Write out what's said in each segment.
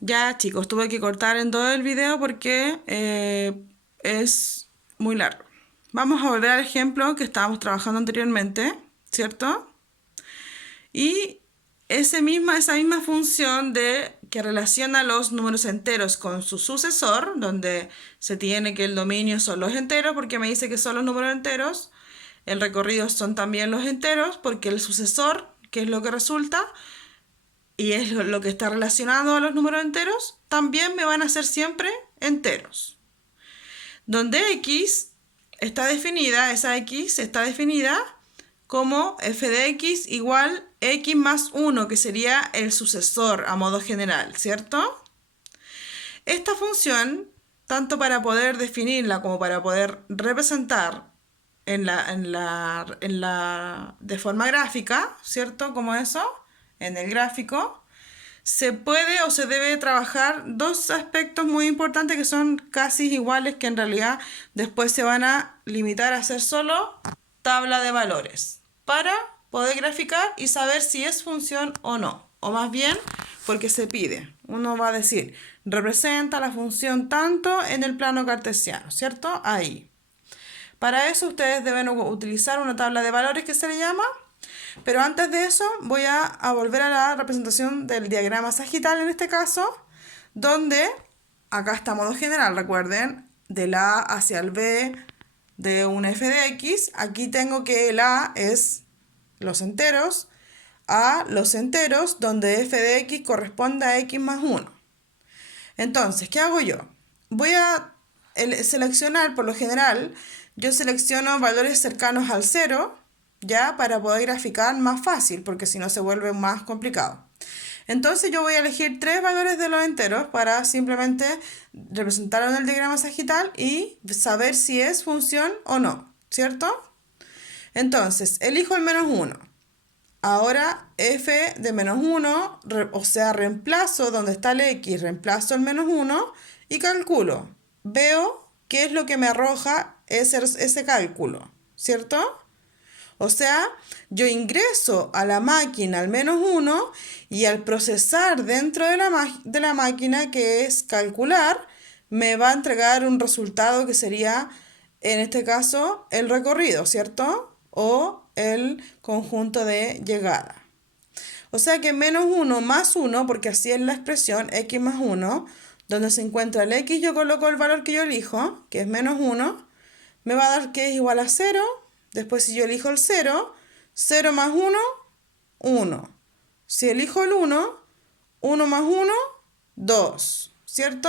Ya chicos, tuve que cortar en todo el video porque es muy largo. Vamos a volver al ejemplo que estábamos trabajando anteriormente, ¿cierto? Y esa misma función de que relaciona los números enteros con su sucesor, donde se tiene que el dominio son los enteros, porque me dice que son los números enteros, el recorrido son también los enteros, porque el sucesor, que es lo que resulta, y es lo que está relacionado a los números enteros, también me van a ser siempre enteros. Donde x está definida, esa x está definida como f de x igual x más 1, que sería el sucesor a modo general, ¿cierto? Esta función, tanto para poder definirla como para poder representar de forma gráfica, ¿cierto? Como eso, en el gráfico, se puede o se debe trabajar dos aspectos muy importantes que son casi iguales, que en realidad después se van a limitar a ser solo tabla de valores para poder graficar y saber si es función o no, o más bien porque se pide. Uno va a decir, representa la función tanto en el plano cartesiano, ¿cierto? Ahí. Para eso ustedes deben utilizar una tabla de valores que se le llama. Pero antes de eso voy a volver a la representación del diagrama sagital en este caso, donde acá está modo general, recuerden, del A hacia el B de un f de x. Aquí tengo que el A es los enteros, A los enteros, donde f de x corresponde a x más 1. Entonces, ¿qué hago yo? Voy a seleccionar, por lo general, yo selecciono valores cercanos al 0, ya, para poder graficar más fácil, porque si no se vuelve más complicado. Entonces yo voy a elegir tres valores de los enteros para simplemente representarlo en el diagrama sagital y saber si es función o no, ¿cierto? Entonces, elijo el menos 1. Ahora f de menos 1, o sea, reemplazo donde está el x, reemplazo el menos 1 y calculo. Veo qué es lo que me arroja ese cálculo, ¿cierto? O sea, yo ingreso a la máquina al menos 1 y al procesar dentro de la máquina, que es calcular, me va a entregar un resultado que sería, en este caso, el recorrido, ¿cierto? O el conjunto de llegada. O sea que menos 1 más 1, porque así es la expresión x más 1, donde se encuentra el x, yo coloco el valor que yo elijo, que es menos 1, me va a dar que es igual a 0. Después, si yo elijo el 0, 0 más 1, 1. Si elijo el 1, 1 más 1, 2. ¿Cierto?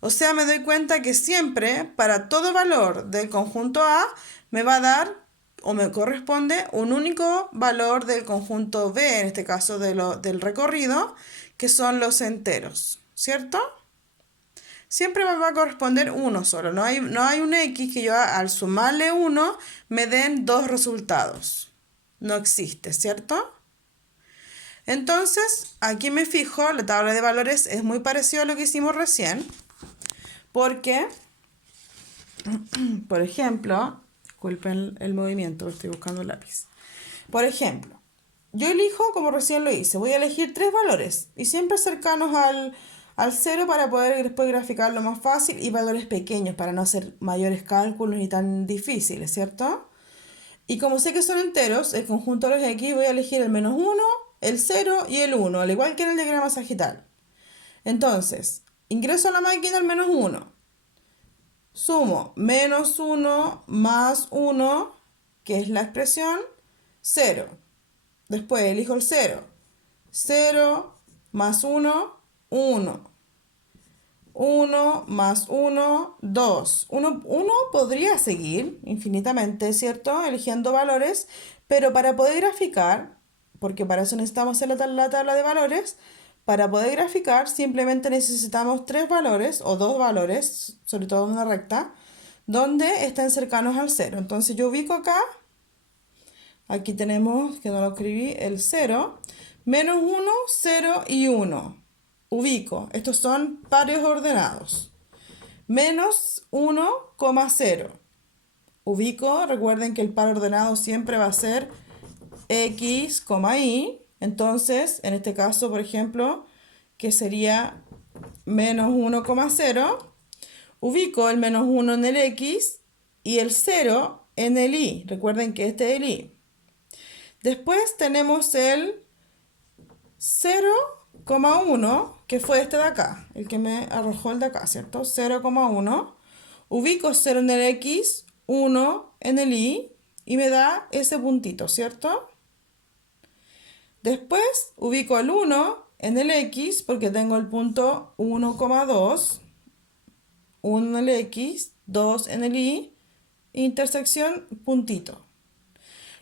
O sea, me doy cuenta que siempre, para todo valor del conjunto A, me va a dar o me corresponde un único valor del conjunto B, en este caso del recorrido, que son los enteros. ¿Cierto? Siempre me va a corresponder uno solo. No hay un x que yo al sumarle uno me den dos resultados. No existe, ¿cierto? Entonces, aquí me fijo, la tabla de valores es muy parecida a lo que hicimos recién, porque, por ejemplo, disculpen el movimiento, estoy buscando un lápiz. Por ejemplo, yo elijo, como recién lo hice, voy a elegir tres valores y siempre cercanos al 0 para poder después graficarlo más fácil, y valores pequeños para no hacer mayores cálculos ni tan difíciles, ¿cierto? Y como sé que son enteros, el conjunto de los x, voy a elegir el menos 1, el 0 y el 1, al igual que en el diagrama sagital. Entonces, ingreso a la máquina el menos 1. Sumo menos 1 más 1, que es la expresión, 0. Después elijo el 0. 0 más 1, 1. 1 más 1, 2. Uno podría seguir infinitamente, ¿cierto? Eligiendo valores, pero para poder graficar, porque para eso necesitamos hacer la tabla de valores, para poder graficar simplemente necesitamos tres valores o dos valores, sobre todo en una recta, donde estén cercanos al 0. Entonces yo ubico acá. Aquí tenemos, que no lo escribí, el 0, menos 1, 0 y 1. Ubico, estos son pares ordenados. Menos 1,0. Ubico, recuerden que el par ordenado siempre va a ser x, y. Entonces, en este caso, por ejemplo, que sería menos 1,0. Ubico el menos 1 en el X y el 0 en el Y. Recuerden que este es el Y. Después tenemos el 0,1, que fue este de acá, el que me arrojó el de acá, ¿cierto? 0,1. Ubico 0 en el X, 1 en el Y y me da ese puntito, ¿cierto? Después ubico el 1 en el X porque tengo el punto 1,2. 1 en el X, 2 en el Y, intersección, puntito.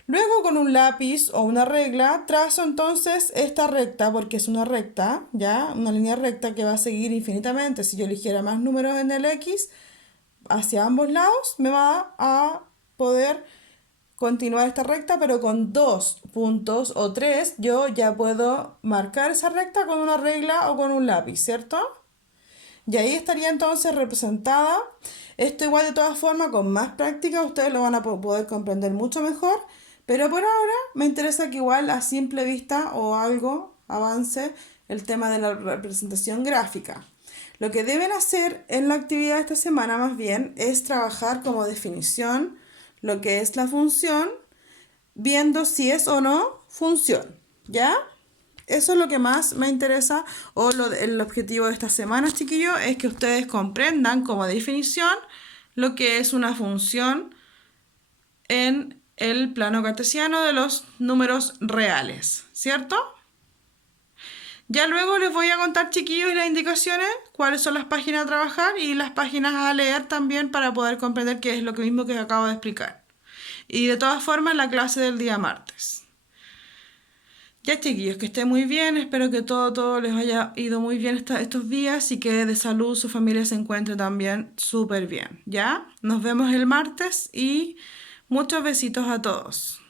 Luego con un lápiz o una regla trazo entonces esta recta porque es una recta, ¿ya? Una línea recta que va a seguir infinitamente. Si yo eligiera más números en el X hacia ambos lados, me va a poder continuar esta recta, pero con 2 puntos o 3 yo ya puedo marcar esa recta con una regla o con un lápiz, ¿cierto? Y ahí estaría entonces representada. Esto igual de todas formas, con más práctica, ustedes lo van a poder comprender mucho mejor. Pero por ahora me interesa que igual a simple vista o algo avance el tema de la representación gráfica. Lo que deben hacer en la actividad de esta semana más bien es trabajar como definición lo que es la función, viendo si es o no función, ¿ya? Eso es lo que más me interesa o el objetivo de esta semana, chiquillos, es que ustedes comprendan como definición lo que es una función en el plano cartesiano de los números reales, ¿cierto? Ya luego les voy a contar, chiquillos, las indicaciones, cuáles son las páginas a trabajar y las páginas a leer también para poder comprender qué es lo mismo que acabo de explicar. Y de todas formas, la clase del día martes. Ya, chiquillos, que estén muy bien. Espero que todo les haya ido muy bien estos días y que de salud su familia se encuentre también súper bien. ¿Ya? Nos vemos el martes y muchos besitos a todos.